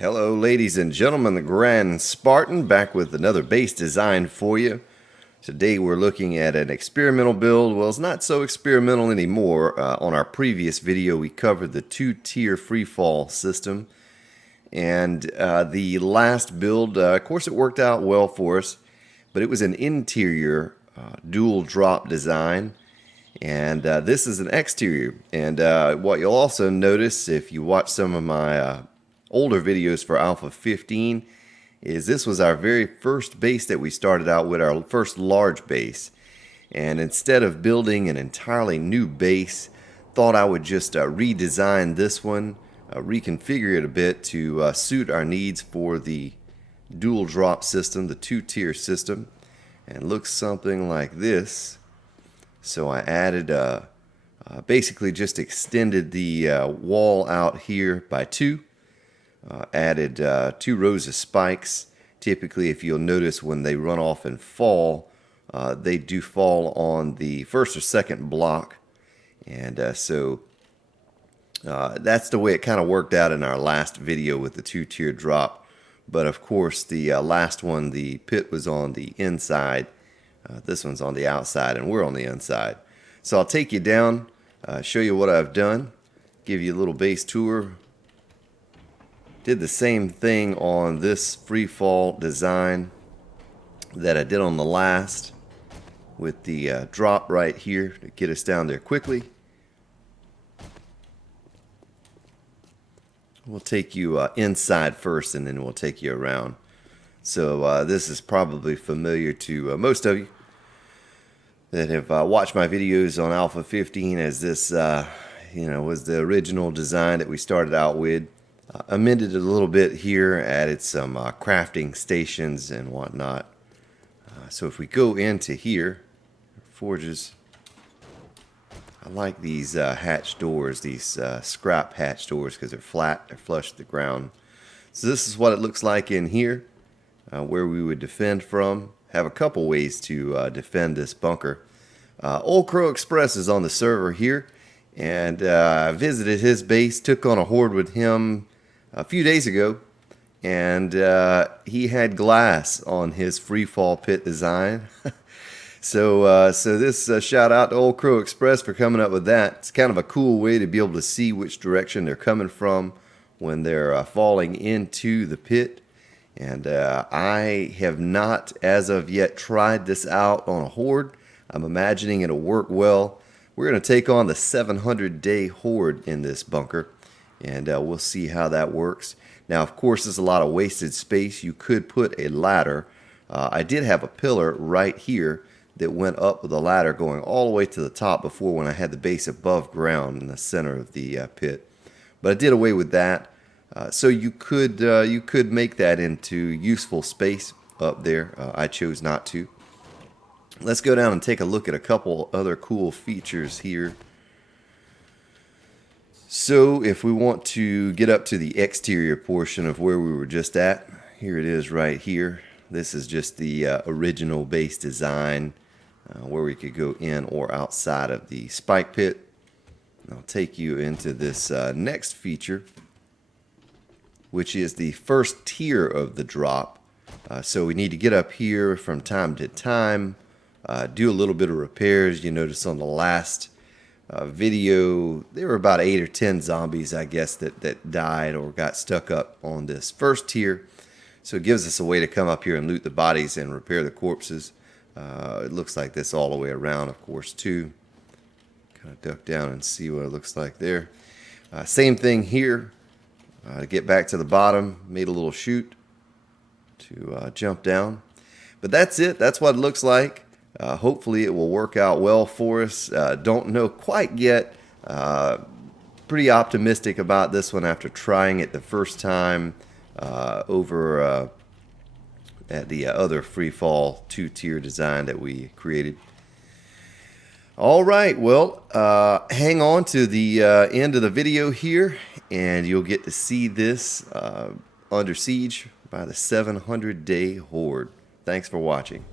Hello ladies and gentlemen, the Grand Spartan back with another base design for you. Today we're looking at an experimental build. Well, it's not so experimental anymore. On our previous video we covered the two-tier freefall system. And the last build, of course it worked out well for us, but it was an interior dual drop design. And this is an exterior. And what you'll also notice if you watch some of my older videos for Alpha 15 is this was our very first base that we started out with, our first large base. And instead of building an entirely new base, thought I would just redesign this one, reconfigure it a bit to suit our needs for the dual drop system, the two-tier system, and looks something like this. So I added basically just extended the wall out here by 2. Added 2 rows of spikes. Typically, if you'll notice when they run off and fall, they do fall on the first or second block. And so that's the way it kind of worked out in our last video with the two-tier drop. But of course, the last one, the pit was on the inside. This one's on the outside, and we're on the inside. So I'll take you down, show you what I've done, give you a little base tour. Did the same thing on this free fall design that I did on the last with the drop right here to get us down there quickly. We'll take you inside first and then we'll take you around. So this is probably familiar to most of you that have watched my videos on Alpha 15, as this was the original design that we started out with. Amended it a little bit here, added some crafting stations and whatnot. So if we go into here, forges, I like these hatch doors, these scrap hatch doors, because they're flat, they're flush to the ground. So this is what it looks like in here, where we would defend from. Have a couple ways to defend this bunker. Old Crow Express is on the server here, and I visited his base, took on a horde with him a few days ago, and he had glass on his freefall pit design. so this shout out to Old Crow Express for coming up with that. It's kind of a cool way to be able to see which direction they're coming from when they're falling into the pit. And I have not, as of yet, tried this out on a horde. I'm imagining it'll work well. We're going to take on the 700-day horde in this bunker, and we'll see how that works. Now, of course, there's a lot of wasted space. You could put a ladder. I did have a pillar right here that went up with a ladder going all the way to the top before, when I had the base above ground in the center of the pit. But I did away with that. So you could make that into useful space up there. I chose not to. Let's go down and take a look at a couple other cool features here. So if we want to get up to the exterior portion of where we were just at, here it is right here. This is just the original base design where we could go in or outside of the spike pit. I'll take you into this next feature, which is the first tier of the drop. So we need to get up here from time to time, do a little bit of repairs. You notice on the last video, there were about 8 or 10 zombies, I guess, that died or got stuck up on this first tier. So it gives us a way to come up here and loot the bodies and repair the corpses. It looks like this all the way around, of course, too. Kind of duck down and see what it looks like there. Same thing here. To get back to the bottom, made a little chute to jump down. But that's it. That's what it looks like. Hopefully it will work out well for us. Don't know quite yet. Pretty optimistic about this one after trying it the first time over at the other freefall two-tier design that we created. All right, well, hang on to the end of the video here, and you'll get to see this under siege by the 700-day horde. Thanks for watching.